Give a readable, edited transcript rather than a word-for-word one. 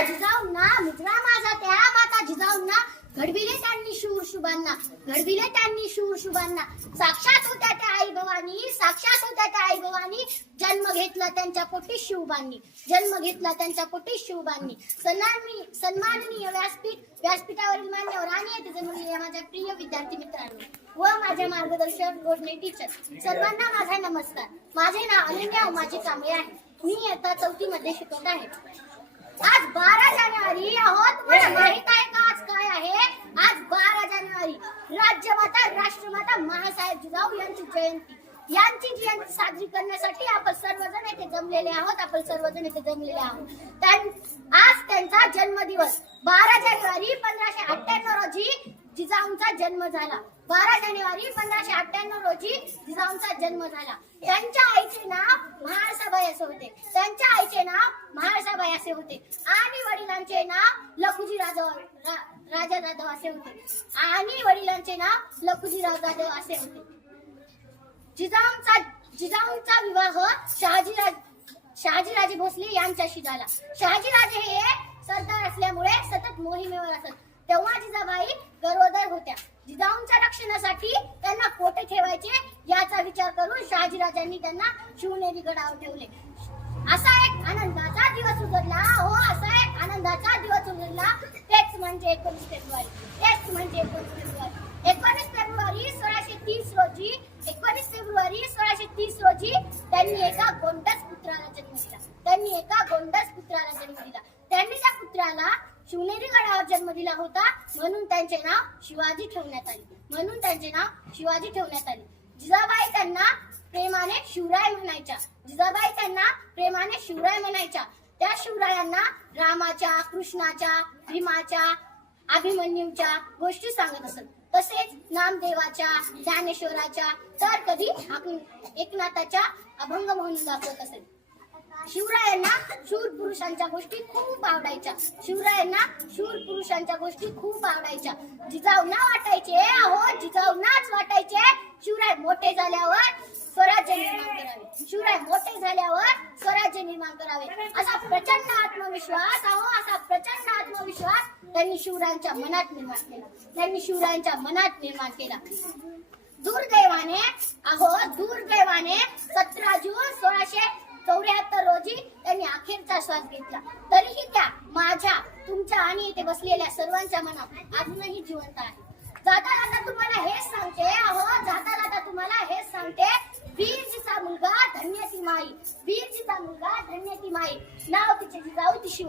माझ्या जिजाऊंना मुजरा माझा त्या माता जिजाऊंना घडविले त्यांनी शूर शुभांना, घडविले त्यांनी शूर शुभांना. साक्षात होत्या त्या आई भवानी, साक्षात होत्या त्या आई भवानी. जन्म घेतला त्यांच्या पोटी शिवबांनी, जन्म घेतला त्यांच्या पोटी शिवबांनी. सन्माननीय व्यासपीठावरील मान्यवर आणि येथे जन्मलेल्या माझ्या प्रिय विद्यार्थी मित्रांनो व माझ्या मार्गदर्शक गोडणे टीचर, सर्वांना माझा नमस्कार. माझे नाव अनन्या उमाजी कांबळे आहे. मी इयत्ता 4थी मध्ये शिकत आहे. आज 12 जानेवारी आहोत. तुम्हाला माहित आहे का आज काय आहे? आज 12 जानेवारी राज्यमाता राष्ट्रमाता महासाहेब जिजाऊ यांची जयंती. यांची जयंती साजरी करण्यासाठी आपण सर्वजण येथे जमलेले आहोत. आज त्यांचा जन्मदिवस 12 जानेवारी 1598 रोजी जिजाऊंचा जन्म झाला. 12 जानेवारी 1598 रोजी जिजाऊंचा जन्म झाला. त्यांच्या आईचे नाव महाळसाबाई असे होते. त्यांच्या आईचे नाव महाळसाबाई असे होते आणि वडिलांचे नाव लखुजी राजा जाधव असे होते. आणि वडिलांचे नाव लखुजीराव जाधव असे होते. जिजाऊंचा विवाह शहाजीराजे भोसले यांच्याशी झाला. शहाजीराजे हे सरदार असल्यामुळे सतत मोहिमेवर असत. तेव्हा जिजाबाई गरोदर होत्या. जिजाऊंच्या रक्षणासाठी त्यांना कोठे ठेवायचे याचा विचार करून शहाजीराजांनी त्यांना शिवनेरी गडावर ठेवले. असा एक आनंदाचा दिवस उजडला. हो, असा एक आनंदाचा दिवस उजडला. तेच म्हणजे 19 फेब्रुवारी. 19 फेब्रुवारी 1630 रोजी 19 फेब्रुवारी 1630 रोजी त्यांनी एका गोंडस पुत्राला जन्म दिला. त्यांनी त्या पुत्राला शिवनेरी गडावर जन्म दिला होता म्हणून त्यांचे नाव शिवाजी ठेवण्यात आले. जिजाबाई त्यांना प्रेमाने शिवराय म्हणायच्या. त्या शिवरायांना रामाच्या, कृष्णाच्या, भीमाच्या, अभिमन्यूच्या गोष्टी सांगत असत. तसेच नामदेवाच्या, ज्ञानेश्वराच्या, तर कधी एकनाथाच्या अभंग म्हणून दाखवत असेल. शिवरायांना शूर पुरुषांच्या गोष्टी खूप आवडायच्या. जिजाऊंना वाटायचे शिवराय मोठे झाल्यावर स्वराज्य निर्माण करावे. असा प्रचंड आत्मविश्वास त्यांनी शिवरायांच्या मनात निर्माण केला. दुर्दैवाने 17 जून 1674 रोजी त्यांनी अखेरचा श्वास घेतला. तरीही त्या माझ्या, तुमच्या आणि इथे बसलेल्या सर्वांच्या मनात अजूनही जिवंत आहे. जाता जाता तुम्हाला हेच सांगते, वीरजीचा मुलगा धन्य ती माई. नाव तिचे जिजाऊ ती शिव.